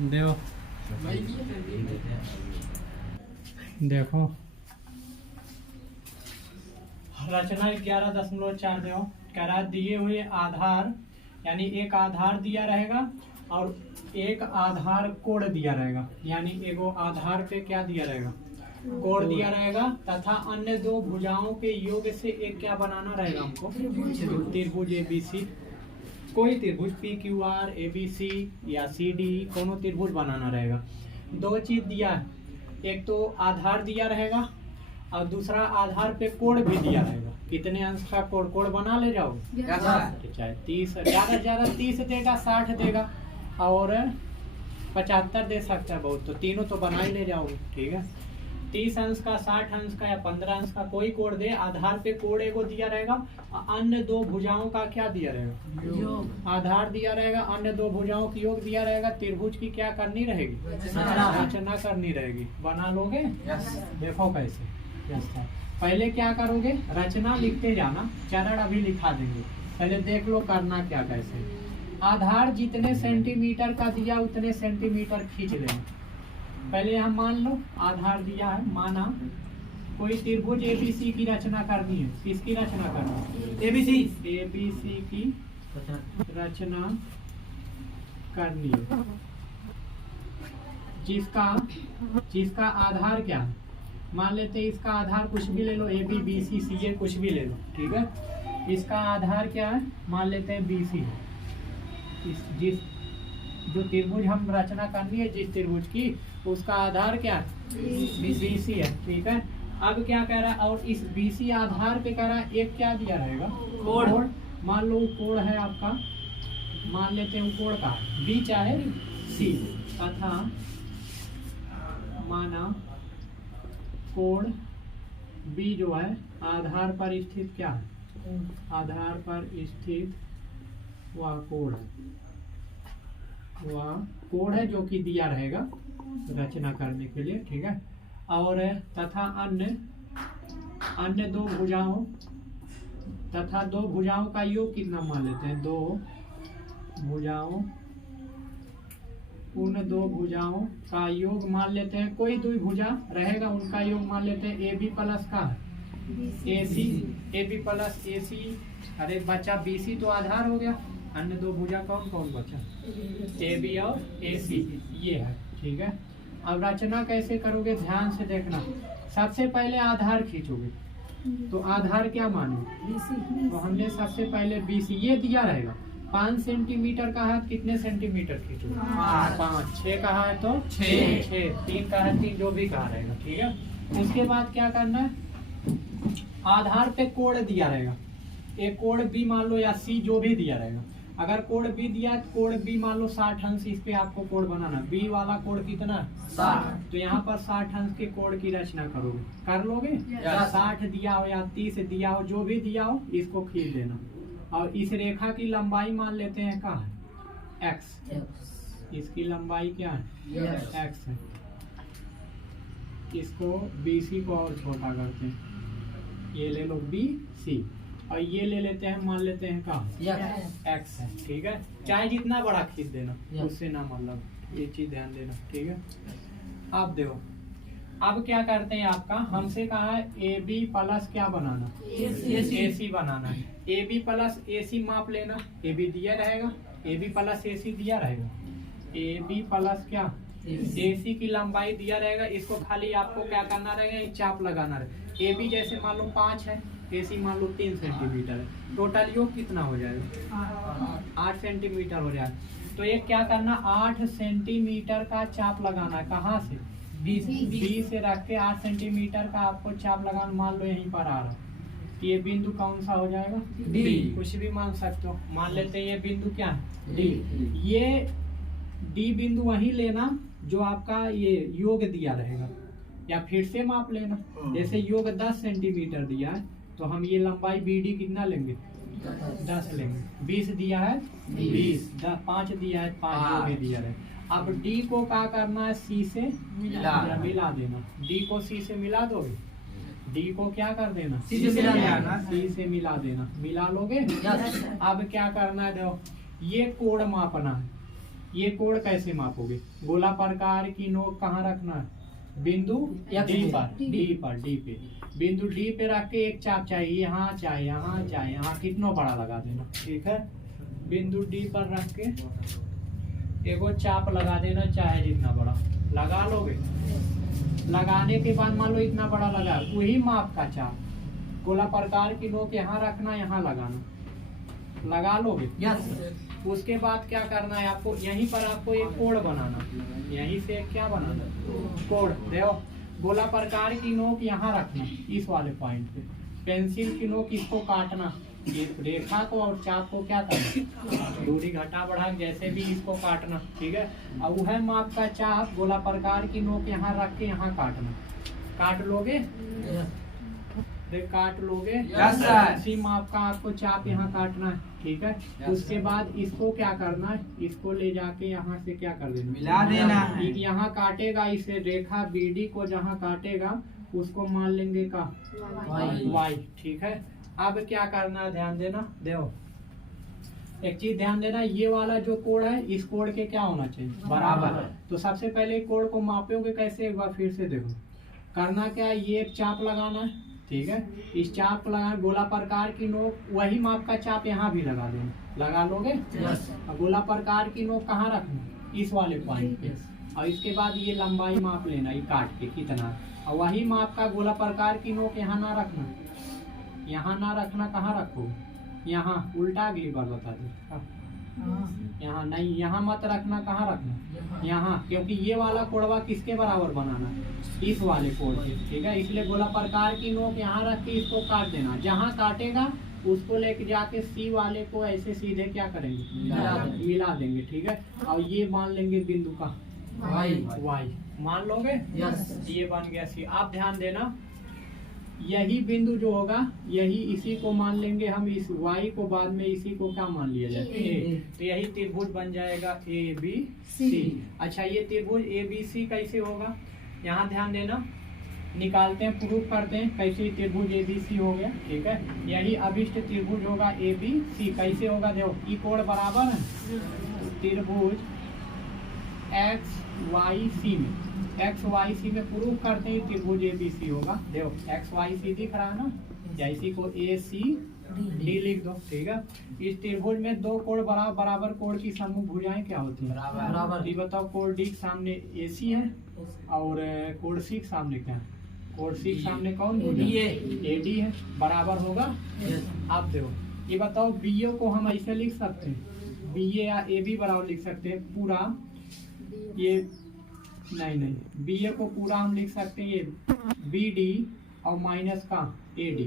देखो देखो रचना 11.4 देखो कह रहा दिए हुए आधार यानी एक आधार दिया रहेगा और एक आधार कोण दिया रहेगा, यानी एगो आधार पे क्या दिया रहेगा, कोण दिया रहेगा तथा अन्य दो भुजाओं के योग से एक क्या बनाना रहेगा हमको, त्रिभुज एबीसी। कोई त्रिभुज पी क्यू आर एबीसी या सी डी कोनो त्रिभुज बनाना रहेगा। दो चीज दिया है, एक तो आधार दिया रहेगा और दूसरा आधार पे कोण भी दिया रहेगा। कितने अंश का कोण, कोण बना ले जाओगे, चाहे 30 ज्यादा से ज्यादा 30 देगा, 60 देगा और 75 दे सकता है बहुत, तो तीनों तो बना ही ले जाओगे। ठीक है, 30 अंश का, 60 अंश का या 15 अंश का कोई कोण दे, आधार पे कोण एगो दिया रहेगा, अन्य दो भुजाओं का क्या दिया रहेगा, आधार दिया रहेगा, अन्य दो भुजाओं की योग दिया रहेगा। त्रिभुज की क्या करनी रहेगी, रचना करनी रहेगी। बना लोगे, देखो कैसे। पहले क्या करोगे, रचना लिखते जाना, चरण अभी लिखा देंगे, पहले देख लो करना क्या कैसे। आधार जितने सेंटीमीटर का दिया उतने सेंटीमीटर खींच लेना। पहले हम मान लो आधार दिया है, माना कोई त्रिभुज एबीसी की रचना करनी है। किसकी रचना करनी है, एबीसी की रचना करनी है, जिसका आधार क्या है, मान लेते हैं इसका आधार कुछ भी ले लो, ए बी बी सी सी ए कुछ भी ले लो। ठीक है, इसका आधार क्या है, मान लेते हैं बी सी है। जिस जो त्रिभुज हम रचना करनी है जिस त्रिभुज की, उसका आधार क्या है, बी सी है। ठीक है, अब क्या कह रहा है, और इस बी सी आधार पे कह रहा है एक क्या दिया रहेगा, कोण। मान लो कोण है आपका, मान लेते हैं कोण का बी चाहे सी, तथा माना कोण बी जो है आधार पर स्थित क्या है, आधार पर स्थित वह कोण है, वह कोण है जो कि दिया रहेगा रचना करने के लिए। ठीक है, और तथा अन्य दो भुजाओं, तथा दो भुजाओं का योग कितना मान लेते हैं, दो भुजाओं, उन दो भुजाओं का योग मान लेते हैं, कोई दो भुजा रहेगा उनका योग मान लेते हैं ए बी प्लस का ए सी, ए बी प्लस ए सी। अरे बच्चा बी सी तो आधार हो गया, अन्य दो भुजा कौन कौन बचा, ए बी और ए सी, ये है। ठीक है, अब रचना कैसे करोगे ध्यान से देखना। सबसे पहले आधार खींचोगे, तो आधार क्या मानो, तो हमने सबसे पहले बी सी ये दिया रहेगा, 5 सेंटीमीटर का है, कितने सेंटीमीटर खींचोगे, 5, 6 का है तो 6, 3 का है 3, जो भी कहा रहेगा। ठीक है, उसके बाद क्या करना है, आधार पे कोण दिया रहेगा, एक कोण बी मान लो या सी जो भी दिया रहेगा। अगर कोण बी दिया तो कोण बी मान लो 60 अंश, इस पे आपको कोण बनाना, बी वाला कोण कितना 60, तो यहाँ पर 60 अंश के कोण की रचना करोगे, कर लोगे। 60 दिया हो या 30 दिया हो, जो भी दिया हो इसको खींच देना। और इस रेखा की लंबाई मान लेते हैं क्या है, x, इसकी लंबाई क्या है, x है। इसको BC को और छोटा करते हैं, ये ले लो BC और ये ले लेते हैं, मान लेते हैं क्या x है। ठीक है, चाहे जितना बड़ा खींच देना, उससे ना मतलब, ये चीज ध्यान देना। ठीक है, अब देखो अब क्या करते हैं, आपका हमसे कहा है ए बी प्लस क्या बनाना, ए सी बनाना है। ए बी प्लस ए सी माप लेना, ए बी दिया रहेगा, ए बी प्लस ए सी दिया रहेगा, ए बी प्लस क्या ए सी की लंबाई दिया रहेगा। इसको खाली आपको क्या करना रहेगा, एक चाप लगाना रहेगा। ए बी जैसे मान लो 5 है, ए सी मान लो 3 सेंटीमीटर है, टोटल योग कितना हो जाएगा, 8 सेंटीमीटर हो जाएगा। तो ये क्या करना, 8 सेंटीमीटर का चाप लगाना है, कहाँ से, बी से रख के 8 सेंटीमीटर का आपको चाप लगाना। मान लो यहीं पर आ रहा है, ये बिंदु कौन सा हो जाएगा, डी, कुछ भी मान सकते हो, मान लेते हैं ये बिंदु क्या है, डी। ये डी बिंदु वहीं लेना जो आपका ये योग दिया रहेगा, या फिर से माप लेना। जैसे योग 10 सेंटीमीटर दिया है, तो हम ये लंबाई BD कितना लेंगे, 10 लेंगे। 20 दिया है 20, 5 दिया है 5, जो भी दिया है। अब D को क्या करना है, C से मिला देना। D को C से मिला दोगे, D को क्या कर देना, C से मिला देना, मिला लोगे। अब क्या करना है, देखो ये कोण मापना है, ये कोण कैसे मापोगे? गोला प्रकार की नोक कहाँ रखना है? बिंदु डी पे बिंदु डी पे रख के एक चाप चाहिए यहाँ, चाहे यहाँ, चाहे यहाँ, कितना बड़ा लगा देना, ठीक है। बिंदु डी पर रख के एगो चाप लगा देना, चाहे जितना बड़ा लगा लोगे। लगाने के बाद मान लो इतना बड़ा लगा, वही माप का चाप गोला प्रकार की नोक यहाँ रखना, यहाँ लगाना, लगा लोगे। यस। उसके बाद क्या करना है आपको? यहीं पर आपको एक कोण बनाना, यहीं से क्या बनाना? कोण। देखो गोला प्रकार की नोक यहाँ रखना, इस वाले पॉइंट पे। पेंसिल की नोक इसको काटना, ये रेखा को और चाप को क्या करना? दूरी घटा बढ़ा जैसे भी इसको काटना, ठीक है। अब वह माप का चाप गोला प्रकार की नोक यहाँ रख के यहाँ काटना। काट लोगे? काट लोगे? इसी माप का आपको चाप यहाँ काटना है, ठीक है। उसके बाद इसको क्या करना है? इसको ले जाके यहाँ से क्या कर देना? मिला देना है। यहाँ काटेगा इसे, रेखा बीडी को जहाँ काटेगा उसको मान लेंगे का वाई, ठीक है। अब क्या करना है? ध्यान देना। देखो एक चीज ध्यान देना, ये वाला जो कोण है इस कोण के क्या होना चाहिए? बराबर। तो सबसे पहले कोण को मापोगे कैसे? एक बार फिर से देखो। करना क्या है? ये एक चाप लगाना है, ठीक है। इस चाप लगा, गोला प्रकार की नोक वही माप का चाप यहाँ भी लगा देना, लगा लोगे। गोला प्रकार की नोक कहाँ रखना? इस वाले पॉइंट पे। और इसके बाद ये लंबाई माप लेना, ये काट के कितना, और वही माप का गोला प्रकार की नोक यहाँ ना रखना, यहाँ ना रखना। कहाँ रखो? यहाँ। उल्टा अगली बार बता दो। यहाँ नहीं, यहाँ मत रखना। कहाँ रखना? यहाँ, क्योंकि ये वाला कोड़वा किसके बराबर बनाना है? इस वाले कोण के, ठीक है। इसलिए गोला प्रकार की नोक यहाँ रख के इसको काट देना। जहाँ काटेगा उसको लेके जाके सी वाले को ऐसे सीधे क्या करेंगे? मिला देंगे, ठीक है। और ये मान लेंगे बिंदु का वाई, मान लोगे। ये बन गया सी। आप ध्यान देना, यही बिंदु जो होगा यही, इसी को मान लेंगे हम, इस y को बाद में इसी को क्या मान लिया जाए? ए। तो यही त्रिभुज बन जाएगा ABC। अच्छा, ये त्रिभुज ABC कैसे होगा? यहाँ ध्यान देना, निकालते हैं, प्रूफ करते हैं कैसे त्रिभुज ABC हो गया, ठीक है। यही अभिष्ट त्रिभुज होगा ABC। कैसे होगा? देखो ई कोण बराबर है त्रिभुज XYC में, XYC में प्रूफ करते हैं त्रिभुज ABC होगा। देखो XYC दिख रहा है ना, या इसी को ACD लिख दो, ठीक है। इस त्रिभुज में दो कोण बराबर कोण की समूह भुजाएं क्या होती हैं? बराबर। ये बताओ, कोण D के सामने AC है और कोण C के सामने क्या है? कोण C के सामने कौन भुजा? AD है, बराबर होगा। आप देखो, ये बताओ BA को हम ऐसे लिख सकते हैं, BA या AB बराबर लिख सकते हैं पूरा। ये नहीं, BA को पूरा हम लिख सकते हैं, ये BD और माइनस का AD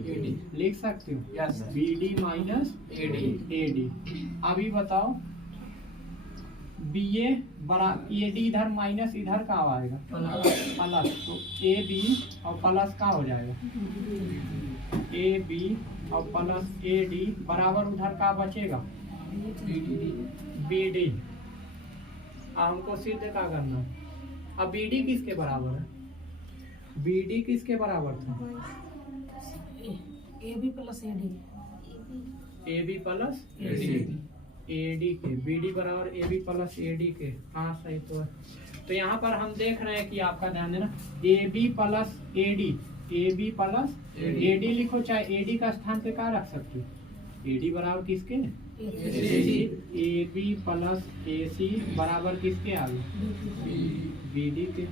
लिख सकते हो। BD minus AD। अभी बताओ BA बड़ा, AD इधर माइनस इधर का आएगा प्लस, तो AB और प्लस का हो जाएगा AB और प्लस AD बराबर उधर का बचेगा BD। हमको सिद्ध क्या करना है? अब BD किसके बराबर है? BD किसके बराबर था? AB plus AD। AB plus AD के, BD बराबर AB प्लस AD के। हाँ सही तो है। तो यहाँ पर हम देख रहे हैं कि आपका ध्यान देना, AB plus AB plus AD लिखो, चाहे AD का स्थान पे क्या रख सकते हो? AD बराबर किसके? AB प्लस AC बराबर किसके आ गए? BD के।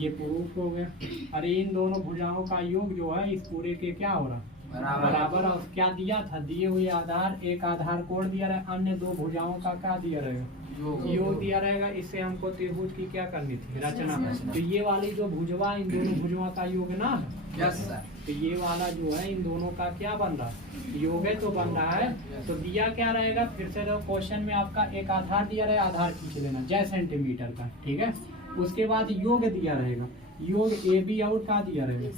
ये प्रूफ हो गया। अरे इन दोनों भुजाओं का योग जो है इस पूरे के क्या हो रहा? बराबर। और क्या दिया था? दिए हुए आधार, एक आधार कोण दिया रहा, अन्य दो भुजाओं का क्या दिया रहेगा? योग दिया रहेगा। इससे हमको त्रिभुज की क्या करनी थी? रचना। तो ये वाली जो भुजवा, इन दोनों भुजवा का योग ना, तो ये वाला जो है इन दोनों का क्या बन रहा है? योग है, तो बन रहा है। तो दिया क्या रहेगा? फिर से क्वेश्चन में आपका एक आधार दिया रहेगा, आधार खींच लेना जय सेंटीमीटर का, ठीक है। उसके बाद योग दिया रहेगा, योग AB और का दिया रहेगा,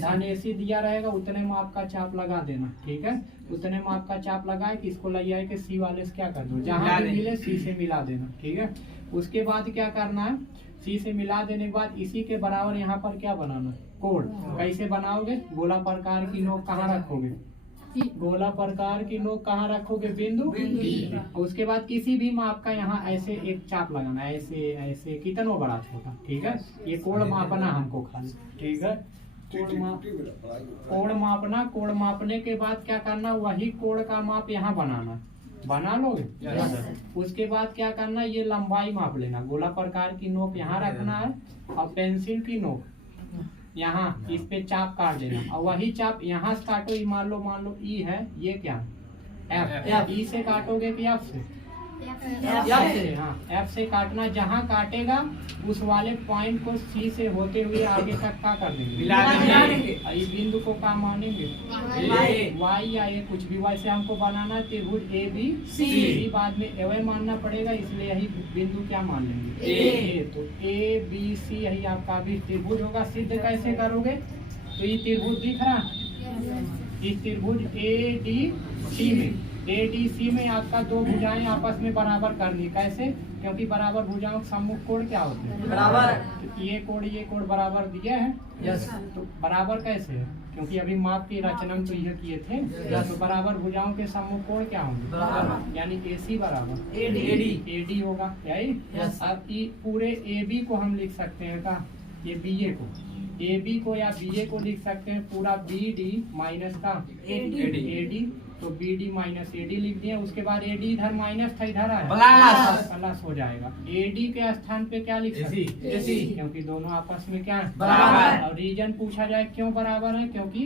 धन AC दिया रहेगा, उतने माप का चाप लगा देना, ठीक है। उतने माप का चाप लगाए कि इसको ले आए कि C वाले से क्या कर दो, जहाँ भी मिले C से मिला देना, ठीक है। उसके बाद क्या करना है? C से मिला देने के बाद इसी के बराबर यहाँ पर क्या बनाना? कोण। कैसे बनाओगे? गोला प्रकार की नोक कहाँ रखोगे? गोला प्रकार की नोक कहाँ रखोगे? बिंदु उसके बाद किसी भी माप का यहाँ ऐसे एक चाप लगाना, ऐसे ऐसे कितना बड़ा छोटा, ठीक है। ये कोण मापना हमको खाली, ठीक है। कोण मापना, कोण मापने के बाद क्या करना, वही कोण का माप यहाँ बनाना, बना लोगे। उसके बाद क्या करना, ये लंबाई माप लेना। गोला प्रकार की नोक यहाँ रखना है और पेंसिल की नोक यहाँ इस पे चाप काट देना, और वही चाप यहाँ से काटो। मान लो ई है, ये क्या एफ, ई से काटोगे कि एफ से? हाँ, एफ से काटना। जहाँ काटेगा उस वाले पॉइंट को सी से होते हुए आगे तक क्या कर देंगे? इस बिंदु को क्या मानेंगे? वाई या ए, कुछ भी। वैसे हमको बनाना त्रिभुज ए बी सी, बाद में ए मानना पड़ेगा, इसलिए यही बिंदु क्या मान लेंगे? ए। तो ए बी सी यही आपका भी त्रिभुज होगा। सिद्ध कैसे करोगे? तो ये त्रिभुज दिख रहा, इस त्रिभुज ए डी सी में, ADC में आपका दो भुजाएं आपस में बराबर करनी। कैसे? क्योंकि बराबर भुजाओं के सम्मुख कोण क्या होते हैं? बराबर। तो ये कोण बराबर दिए हैं। यस। तो बराबर कैसे है? क्योंकि अभी माप की रचना तो यह किए थे। तो बराबर भुजाओं के सम्मुख कोण क्या होंगे? बराबर। यानी AC बराबर AD होगा, यही। अब पूरे AB को हम लिख सकते हैं का, ये BA को, AB को या BA को लिख सकते हैं पूरा BD माइनस का AD। तो BD माइनस AD लिख दिया। उसके बाद AD इधर माइनस था, इधर आया प्लस हो जाएगा। AD के स्थान पे क्या लिख सकते हैं? AC, क्योंकि दोनों आपस में क्या है? बराबर। और रीजन पूछा जाए क्यों बराबर है? क्योंकि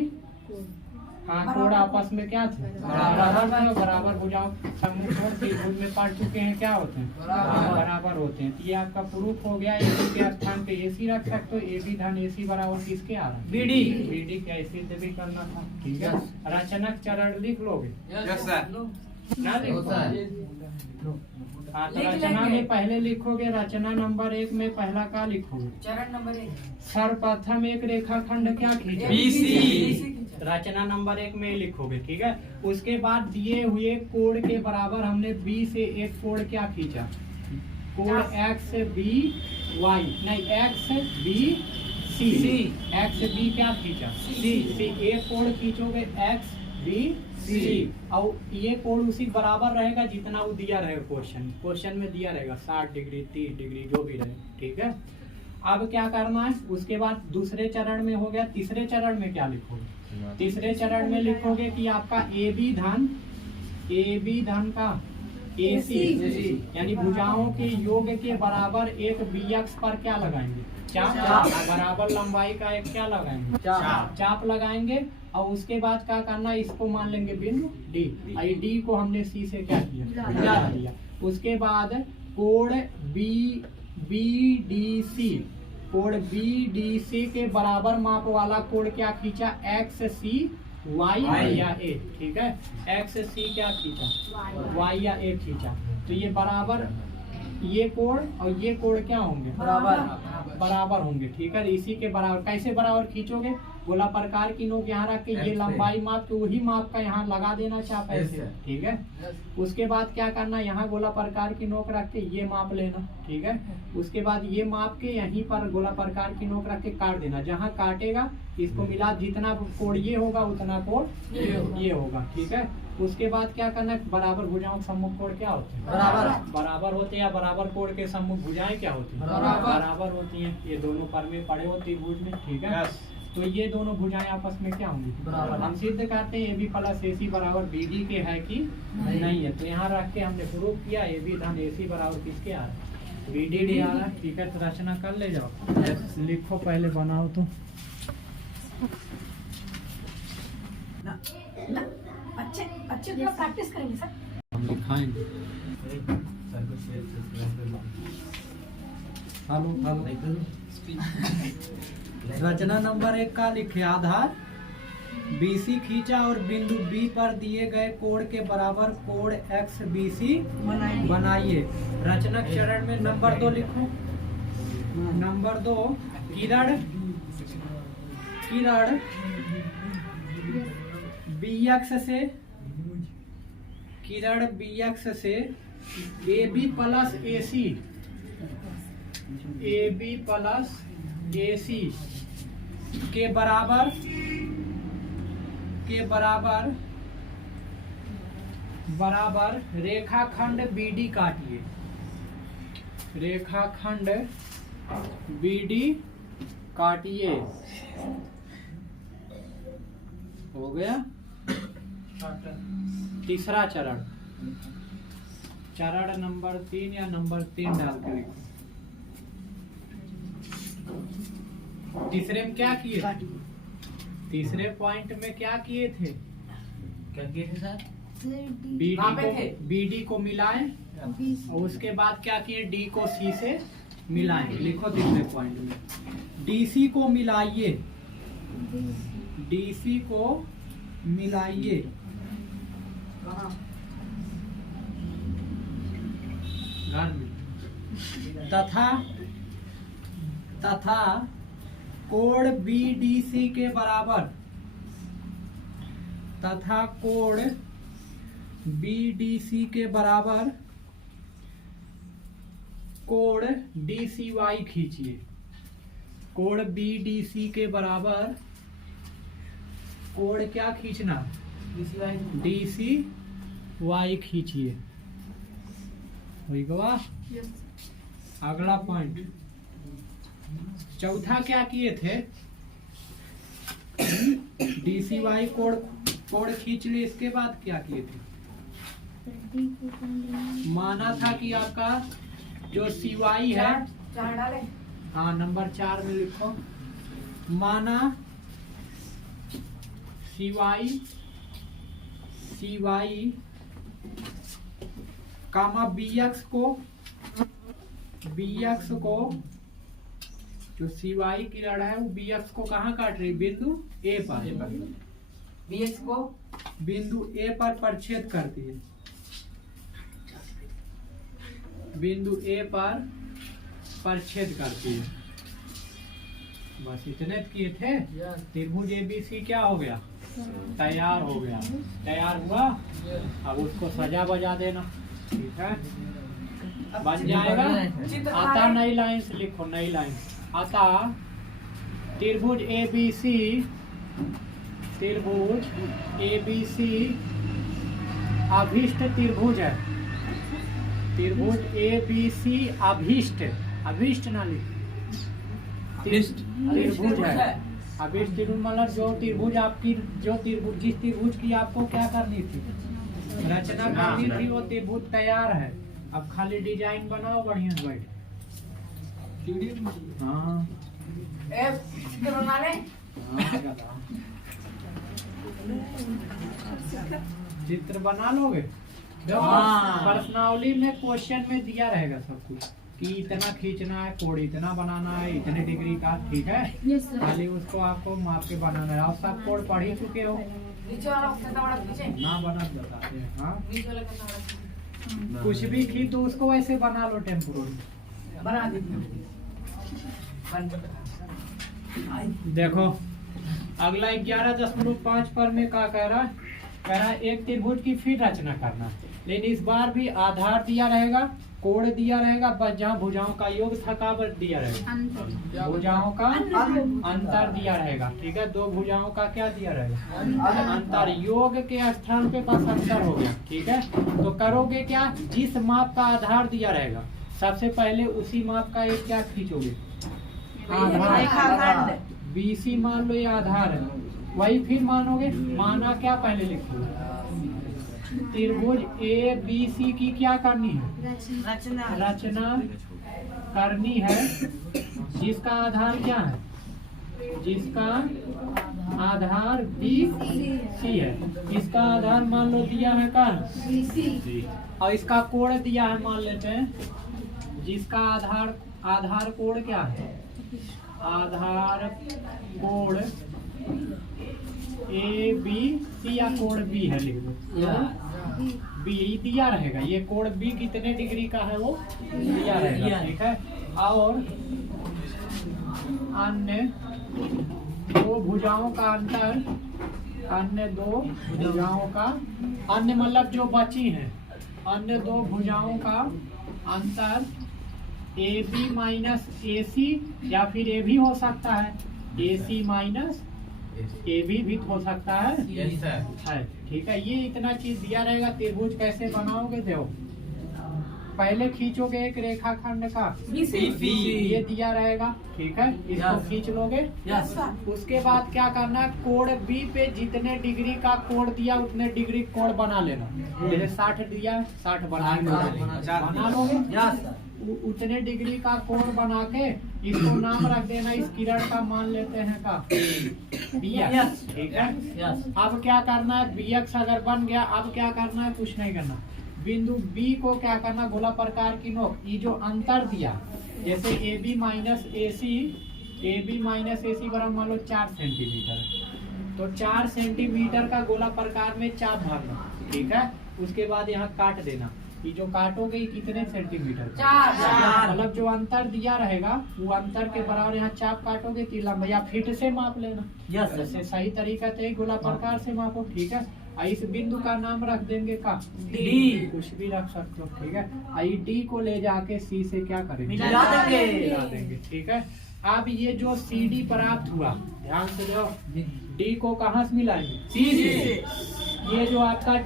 हाँ, कोण आपस में क्या थे? बराबर। बराबर भुजाओं सम्मुख कोण त्रिभुज में पढ़ चुके हैं, क्या होते हैं? बराबर होते हैं। तो ये आपका प्रूफ हो गया। AB के स्थान पे AC रख सकते हो। AB धन AC बराबर किसके आ रहा है? BD के ऐसे भी करना था, ठीक है। रचनक चरण लिख लोगे? ना लिखो? हाँ, तो रचना में पहले लिखोगे, रचना नंबर 1 में पहला क्या लिखोगे? चरण नंबर 1, सर्वप्रथम एक रेखाखंड क्या खींचा? BC। रचना नंबर 1 में लिखोगे, ठीक है। उसके बाद दिए हुए कोण के बराबर हमने B से एक कोण क्या खींचा? कोण XBY, नहीं XBC। XB क्या खींचा? C। एक कोण खींचोगे XBC, और ये कोण उसी बराबर रहेगा जितना वो दिया रहेगा क्वेश्चन में दिया रहेगा, 60 डिग्री 30 डिग्री जो भी रहे, ठीक है। अब क्या करना है? उसके बाद दूसरे चरण में हो गया। तीसरे चरण में क्या लिखोगे? तीसरे चरण में लिखोगे कि आपका AB धन का AC, यानी भुजाओं के योग के बराबर एक BX पर क्या लगाएंगे? चाप। बराबर लंबाई का एक क्या लगाएंगे? चाप लगाएंगे। और उसके बाद क्या करना, इसको मान लेंगे बिंदु D। D को हमने C से क्या किया? दिया। उसके बाद कोण BDC, कोण BDC के बराबर माप वाला कोण क्या खींचा? XCY या A, ठीक है। XC क्या खींचा? Y या A खींचा। तो ये बराबर, ये कोण और ये कोण क्या होंगे? बराबर होंगे, ठीक है। इसी के बराबर कैसे बराबर खींचोगे? गोला प्रकार की नोक यहाँ रख के ये लंबाई माप के वही माप का यहाँ लगा देना चाप ऐसे, ठीक है। उसके बाद क्या करना, यहाँ गोला प्रकार की नोक रख के ये माप लेना, ठीक है। उसके बाद ये माप के यहीं पर गोला प्रकार की नोक रख के काट देना। जहाँ काटेगा इसको मिला, जितना कोण ये होगा उतना कोण ये होगा, ठीक है। उसके बाद क्या करना है? बराबर भुजाओं के सम्मुख कोण क्या होते हैं? बराबर होते हैं। या बराबर कोण के सम्मुख भुजाएं क्या होती हैं? बराबर होती हैं। ये दोनों पर में पड़े होते हैं त्रिभुज में, ठीक है। तो ये दोनों भुजाएं आपस में क्या होंगी? हम सिद्ध करते हैं AB प्लस AC बराबर BD के है कि नहीं है। तो यहाँ रख के हमने प्रूफ किया AB धन AC बराबर किसके आ रहा है? BD आ रहा है, ठीक है। तो रचना कर ले जाओ, लिखो पहले, बनाओ। तो अच्छे थोड़ा प्रैक्टिस करेंगे सर, हम दिखाएंगे। रचना नंबर 1 का लिखे, आधार BC खींचा और बिंदु B पर दिए गए कोण के बराबर कोण XBC बनाइए। रचना चरण में नंबर 2 लिखो। नंबर 2, किरण BX से AB प्लस AC के बराबर बराबर रेखाखंड BD काटिए। रेखाखंड BD काटिए। हो गया। तीसरा चरण, चरण नंबर 3 या नंबर 3 डाल के लिखो। तीसरे में क्या किए? तीसरे पॉइंट में क्या किए थे? क्या किए थे सर? BD को मिलाएं और उसके बाद क्या किए? D को C से मिलाएं। लिखो तीसरे पॉइंट में DC को मिलाइए। DC को मिलाइए घर में तथा कोण BDC के बराबर, तथा कोण BDC के बराबर कोण DCY खींचिए। कोण BDC के बराबर कोण क्या खींचना? DCY खींचिए। अगला पॉइंट, चौथा क्या किए थे? DCY कोण खींच लिए। इसके बाद क्या किए थे? माना था कि आपका जो CY है, हाँ नंबर 4 में लिखो। माना CY कामा BX को जो CY की लड़ा है वो BX को कहाँ काट रही? बिंदु A पर। BX को बिंदु A पर परिच्छेद करती है। बिंदु A पर परिच्छेद करती है। बस इतने किए थे। त्रिभुज ABC क्या हो गया? तैयार हो गया। तैयार हुआ। अब उसको सजा बजा देना। ठीक है, बन जाएगा। आता नई लाइन से लिखो। नई लाइन आता त्रिभुज ABC अभिष्ट त्रिभुज है। त्रिभुज ABC अभिष्ट ना लिखो, त्रिभुज है। अभिष्ट त्रिभुज मतलब जो त्रिभुज आपकी, जो त्रिभुज जिस त्रिभुज की आपको क्या करनी थी? रचना करनी थी, वो त्रिभुज तैयार है। अब खाली डिजाइन बनाओ बढ़िया से बैठ। हाँ बना ले। चित्र बना लोगे? पर्सनावली में क्वेश्चन में दिया रहेगा सब कुछ कि इतना खींचना है, कोण इतना बनाना है, इतने डिग्री का। ठीक है, खाली उसको आपको माप के बनाना है। और सब कोण पढ़ ही चुके हो ना? बना बताते हैं। हाँ, कुछ भी खींच तो उसको वैसे बना लो। टेम्पोररी बना दीजिए। देखो अगला 11.5 पर में क्या कह रहा है? कह रहा है एक त्रिभुज की फिर रचना करना। लेकिन इस बार भी आधार दिया रहेगा, कोण दिया रहेगा, बस जहाँ भुजाओं का योग थकावट दिया रहेगा, भुजाओं का अंतर दिया रहेगा। ठीक है, दो भुजाओं का क्या दिया रहेगा? अंतर। योग के स्थान पे बस अंतर हो गया। ठीक है, तो करोगे क्या? जिस माप का आधार दिया रहेगा सबसे पहले उसी माप का एक क्या खींचोगे? आधार। BC मान लो ये आधार है, वही फिर मानोगे। माना क्या? पहले लिखो त्रिभुज ABC की क्या करनी है? रचना करनी है। जिसका आधार क्या है? जिसका आधार BC है। इसका आधार मान लो दिया है BC, और इसका कोण दिया है, मान लेते हैं जिसका आधार कोण क्या है? आधार कोण ABC या कोण B है, लिख दो। B दिया रहेगा। ये कोण B कितने डिग्री का है वो दिया रहेगा। ठीक है, और अन्य दो भुजाओं का अंतर, अन्य दो भुजाओं का, अन्य मतलब जो बची हैं, अन्य दो भुजाओं का अंतर AB माइनस AC, या फिर ये भी हो सकता है AC माइनस ए भी हो सकता है। Yes sir. है ठीक है। ये इतना चीज दिया रहेगा। त्रिभुज कैसे बनाओगे? देखो पहले खींचोगे एक रेखाखंड का BC। ये दिया रहेगा, ठीक है, इसको Yes. खींच लोगे। यस उसके बाद क्या करना है, कोण बी पे जितने डिग्री का कोण दिया उतने डिग्री कोण बना लेना। जैसे 60 दिया 60 बना लोगे। Yes sir. उतने डिग्री का कोण बना के इसको नाम रख देना। इस किरण का मान लेते हैं का BX, ठीक है। यस अब क्या करना है, BX अगर बन गया, अब क्या करना है, कुछ नहीं करना। बिंदु B को क्या करना, गोला प्रकार की नोक, ये जो अंतर दिया, जैसे AB माइनस AC बराबर मान लो 4 सेंटीमीटर, तो 4 सेंटीमीटर का गोला प्रकार में चाप भरना, ठीक है। उसके बाद यहाँ काट देना। ये जो काटोगे ये कितने सेंटीमीटर का? 4। मतलब जो अंतर दिया रहेगा वो अंतर के बराबर यहाँ चाप काटोगे तो लंबाई फीट से माप लेना। यस ऐसे सही तरीका से गोला प्रकार से मापो, ठीक है। इस बिंदु का नाम रख देंगे का डी। कुछ भी रख सकते हो, ठीक है। आई डी को ले जाके सी से क्या करेंगे, मिला देंगे। मिला देंगे, ठीक है। अब ये जो सी डी प्राप्त हुआ, ध्यान से जो डी को कहाँ से मिलाएंगे, सी से। ये जो आपका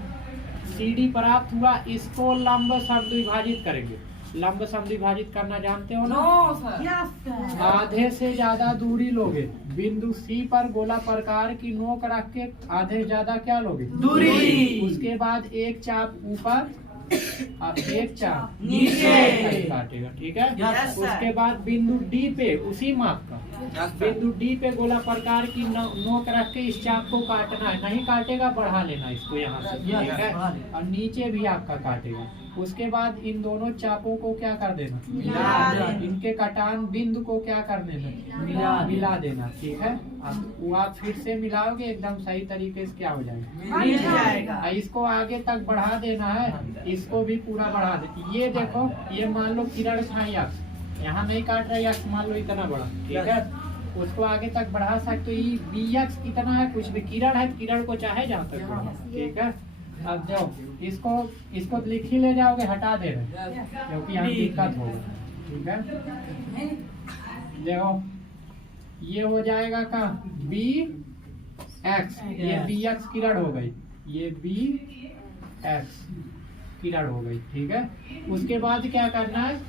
सी डी प्राप्त हुआ इसको लंब समद्विभाजित करेंगे। लंब समद्विभाजित करना जानते हो ना? No sir. आधे से ज्यादा दूरी लोगे। बिंदु सी पर गोला प्रकार की नोक रख के आधे से ज्यादा क्या लोगे, दूरी। उसके बाद एक चाप ऊपर और एक चाप नीचे काटेगा, ठीक है। Yes, sir. उसके बाद बिंदु डी पे उसी माप का बिंदु डी पे गोला प्रकार की नोक रख के इस चाप को काटना है। नहीं काटेगा बढ़ा लेना इसको यहाँ से, Yes, ठीक है। बढ़ा लेना। और नीचे भी आपका काटेगा। उसके बाद इन दोनों चापों को क्या कर देना, मिला देना। इनके कटान बिंदु को क्या कर देना, मिला देना, ठीक है। अब वो आप फिर से मिलाओगे एकदम सही तरीके से क्या हो जाएगा, मिल जाएगा। और इसको आगे तक बढ़ा देना है। इसको भी पूरा बढ़ा दे। ये देखो, ये मान लो किरण था यक्ष, यहाँ नहीं काट रहा यक्ष, मान लो इतना बड़ा, ठीक है। उसको आगे तक बढ़ा सकते। तो ये BX कितना है, कुछ भी किरण है, किरण को चाहे जहाँ तक बढ़ा, ठीक है। अब जाओ इसको लिख ही ले जाओगे, हटा दे रहे क्योंकि यहाँ दिक्कत होगा, ठीक है। देखो ये हो जाएगा का BX, ये BX किरण हो गई, ये BX किरण हो गई, ठीक है। उसके बाद क्या करना है,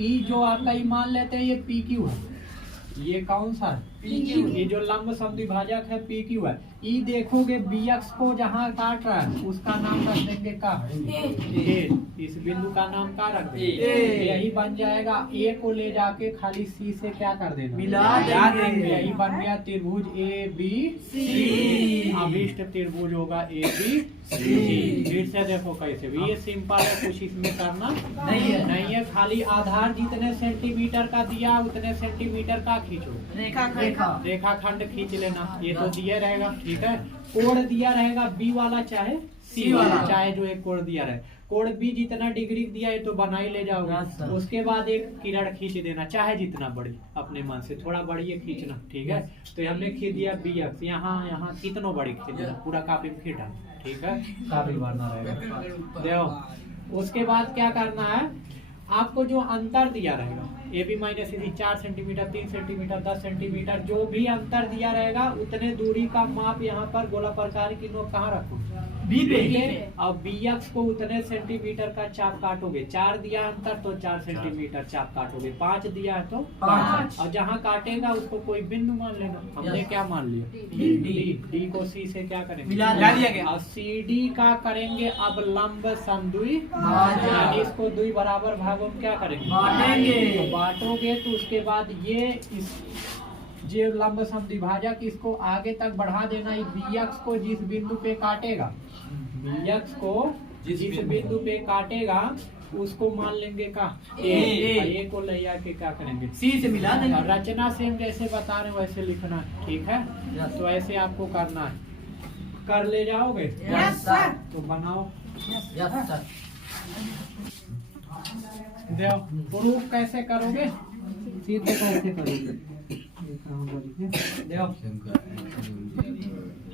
ई जो आपका ई मान लेते हैं ये PQ है, ये कौन सा है, ये जो लंब समद्विभाजक है PQ है। ई देखोगे BX को जहाँ काट रहा है उसका नाम रख देंगे का ए। इस बिंदु का नाम का रख देंगे ए। यही बन जाएगा। ए को ले जाके खाली सी से क्या कर देना, मिला देंगे। यही बन गया त्रिभुज ABC। अभिष्ट त्रिभुज होगा ABC। फिर से देखो कैसे भी, ये सिंपल है, कुछ इसमें करना नहीं है। खाली आधार जितने सेंटीमीटर का दिया उतने सेंटीमीटर का खींचो, रेखाखंड खींच लेना। ये तो दिया रहेगा, ठीक है। कोण दिया रहेगा B वाला चाहे C वाला, चाहे जो एक कोण दिया रहे। कोण B जितना डिग्री दिया है तो बना ही ले जाओगे। उसके बाद एक किरण खींच देना, चाहे जितना बड़ी, अपने मन से थोड़ा बड़ी ये खींचना, ठीक है। तो हमने खींच दिया BX, यहाँ कितना बड़ी खींच देना, पूरा काफी फिट है, ठीक है। काफी भरना रहेगा। देखो उसके बाद क्या करना है, आपको जो अंतर दिया रहेगा AB minus CD 4 centimetre, 3 centimetre, 10 centimetre, जो भी अंतर दिया रहेगा उतने दूरी का माप यहाँ पर गोला प्रकार की नोक कहाँ रखो, B पे। और BX को उतने सेंटीमीटर का चाप काटोगे। 4 दिया अंतर तो 4 सेंटीमीटर चाप काटोगे। 5 दिया है तो 5, और जहाँ काटेगा उसको कोई बिंदु मान लेना। हमने क्या मान लिया, D को C से क्या करेंगे, मिला दिया गया। और CD का करेंगे अब लंब समद्विभाजक, यानी इसको द्वि बराबर भागों में क्या करेंगे, बांटेंगे। तो बांटोगे तो उसके बाद ये इस जो लंब समद्विभाजक इसको आगे तक बढ़ा देना। ये BX को जिस बिंदु पे काटेगा, BX को जिस बिंदु पे काटेगा उसको मान लेंगे का ए को ले आके क्या करेंगे, C से मिला देंगे। और रचना से हम जैसे बता रहे हैं वैसे लिखना है, ठीक है। तो ऐसे आपको करना है, कर ले जाओगे Yes, sir. तो बनाओ। Yes sir. देखो प्रूफ कैसे करोगे, सीधे कैसे करोगे, ये कहाँ बोल रहे हैं? देखो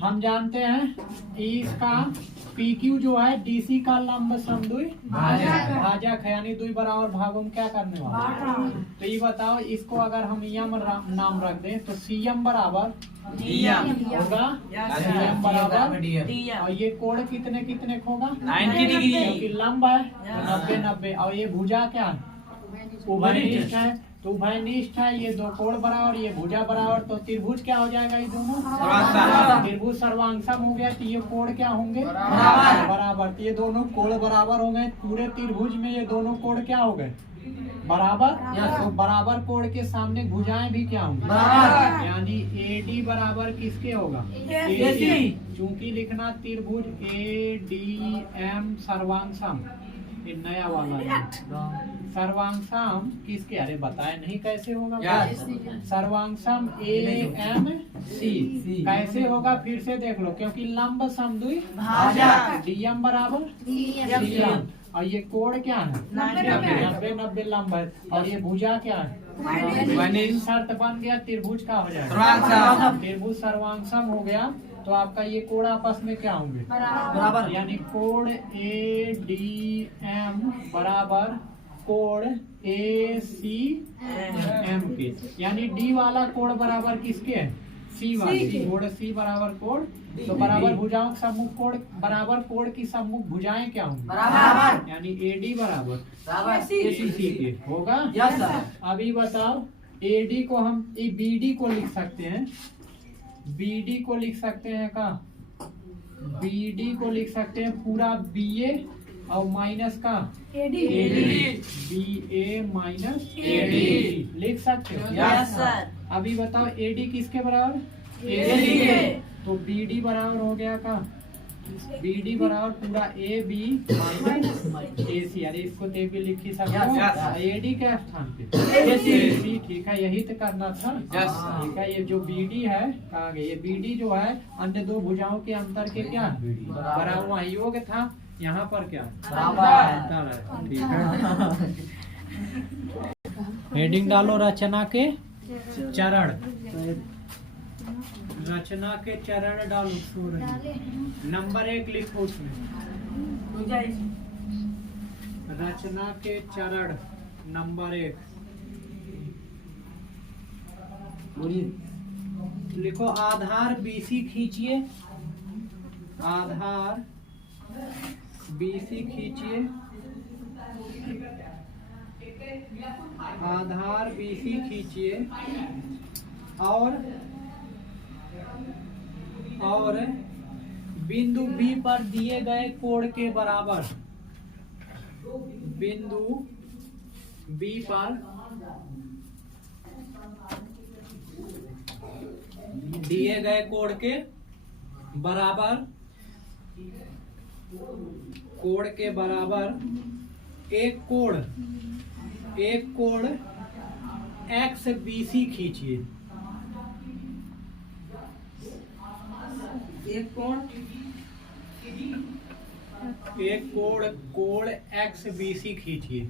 हम जानते हैं इसका PQ जो है DC का लंब समद्वि भाजक है, यानी दुई बराबर भागों में क्या करने वाला। तो ये बताओ, इसको अगर हम यम नाम रख दें तो CM बराबर होगा, CM बराबर, और ये कोण कितने कितने होगा 90 डिग्री, क्योंकि लंब है 90-90, और ये भुजा क्या है उभयनिष्ठ है, तो उभयनिष्ठ है, ये दो कोण बराबर, ये भुजा बराबर, तो त्रिभुज क्या हो जाएगा, ये दोनों त्रिभुज सर्वांगसम हो गया, तो ये कोण क्या होंगे बराबर, तो ये दोनों कोण बराबर हो गए। पूरे त्रिभुज में ये दोनों कोण क्या हो गए बराबर, तो बराबर कोण के सामने भुजाएं भी क्या होंगी बराबर, यानी AD बराबर किसके होगा AC। चूंकि लिखना त्रिभुज ADM सर्वांगसम, ये नया वाला सर्वांगसम किसके, अरे बताए नहीं कैसे होगा सर्वांगसम AMC कैसे होगा, फिर से देख लो, क्योंकि लंब समद्वि DM बराबर CM, और ये कोण क्या है 90-90 लंब है, और ये भुजा क्या है, शर्त बन गया त्रिभुज का हो जाएगा, त्रिभुज सर्वांगसम हो गया, तो आपका ये कोण आपस में क्या होंगे बराबर, यानी कोण ADM बराबर कोण ACM के, यानी D वाला कोण बराबर किसके है C वाले, कोण C बराबर कोण, तो बराबर भुजाओं का सम्मुख कोण बराबर कोण की सम्मुख भुजाएं क्या होंगी बराबर, यानी AD बराबर बराबर AC के होगा। Yes sir. अभी बताओ AD को हम BD को लिख सकते हैं, BD को लिख सकते हैं का, BD को लिख सकते हैं पूरा BA और माइनस का AD, BA माइनस AD लिख सकते हो यस सर। अभी बताओ AD किसके बराबर AC के। तो BD बराबर हो गया का, BD बराबर पूरा AB माइनस AC, अरे इसको तो भी लिख ही सकते हो AD के स्थान पे AC, ठीक है, यही तो करना था। ठीक है, ये जो BD है कहाँ गया, ये BD जो है अन्य दो भुजाओं के अंतर के क्या बराबर, वहाँ योग था, यहाँ पर क्या बराबर, ठीक है। हेडिंग डालो रचना के चरण, रचना के चरण डालो, नंबर 1 लिखो उसमें, रचना के चरण नंबर 1 लिखो, आधार BC खींचिए, आधार BC खींचिए, आधार BC खींचिए, और बिंदु B पर दिए गए कोण के बराबर, बिंदु B पर दिए गए कोण के बराबर, कोण के बराबर एक कोण XBC खींचिए, एक कोण XBC खींचिए,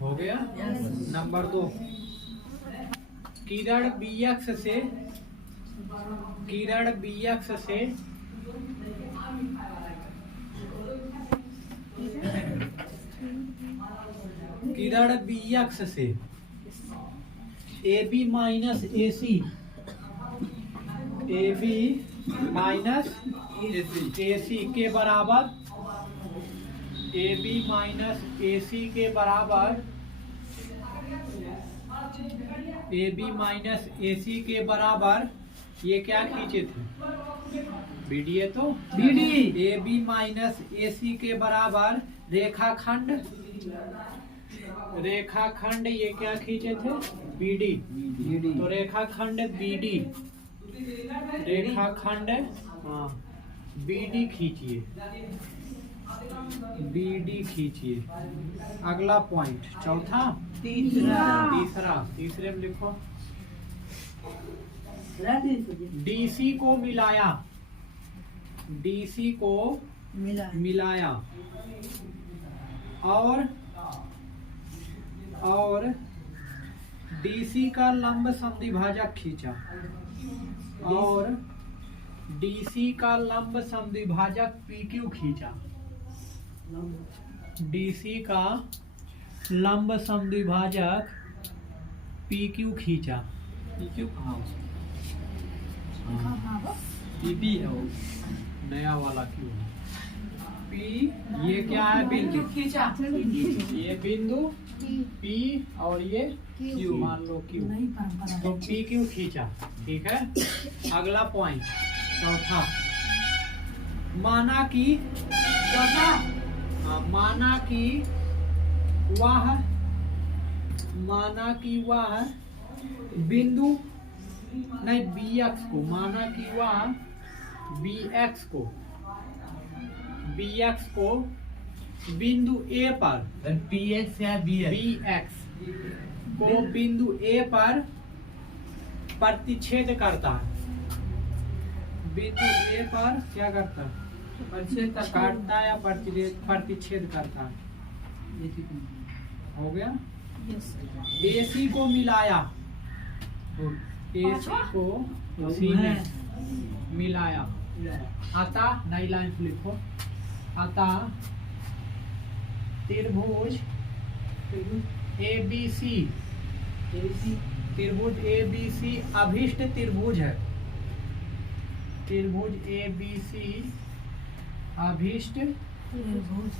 हो गया। नंबर 2, किरण BX से किरण BX से AB माइनस AC के बराबर, AB माइनस AC के बराबर, AB माइनस AC के बराबर, ये क्या खींचे थे BD है, तो BD AB माइनस AC के बराबर रेखाखंड ये क्या खींचे थे BD, तो रेखाखंड BD खींचिए, खींचिए। अगला पॉइंट, चौथा तीसरे में लिखो, DC को मिलाया और DC का लंब समद्विभाजक खींचा, और डीसी का लंब समद्विभाजक PQ खींचा। डीसी का लंब समद्विभाजक PQ खींचा। PQ कहाँ PP है वो। नया वाला क्यू है P। ये क्या है बिंदु, ये बिंदु P और ये Q, मान लो Q, तो PQ खींचा। ठीक है, अगला पॉइंट चौथा, माना कि वह बिंदु नहीं BX को, माना कि वह BX को बिंदु A पर PX या BX। BX को बिंदु A पर प्रतिच्छेद करता है। बिंदु A पर क्या करता है? काटता या प्रतिच्छेद करता है। हो गया। AC को मिलाया, AC को उसी में मिलाया, अतः नई लाइन लिखो, अतः त्रिभुज ABC, त्रिभुज ABC अभिष्ट त्रिभुज है। त्रिभुज ABC अभिष्ट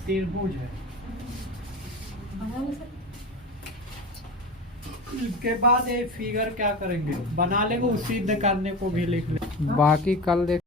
त्रिभुज है। इसके बाद ये फिगर क्या करेंगे, बना लेंगे, सिद्ध करने को भी लिख ले, बाकी कल देख।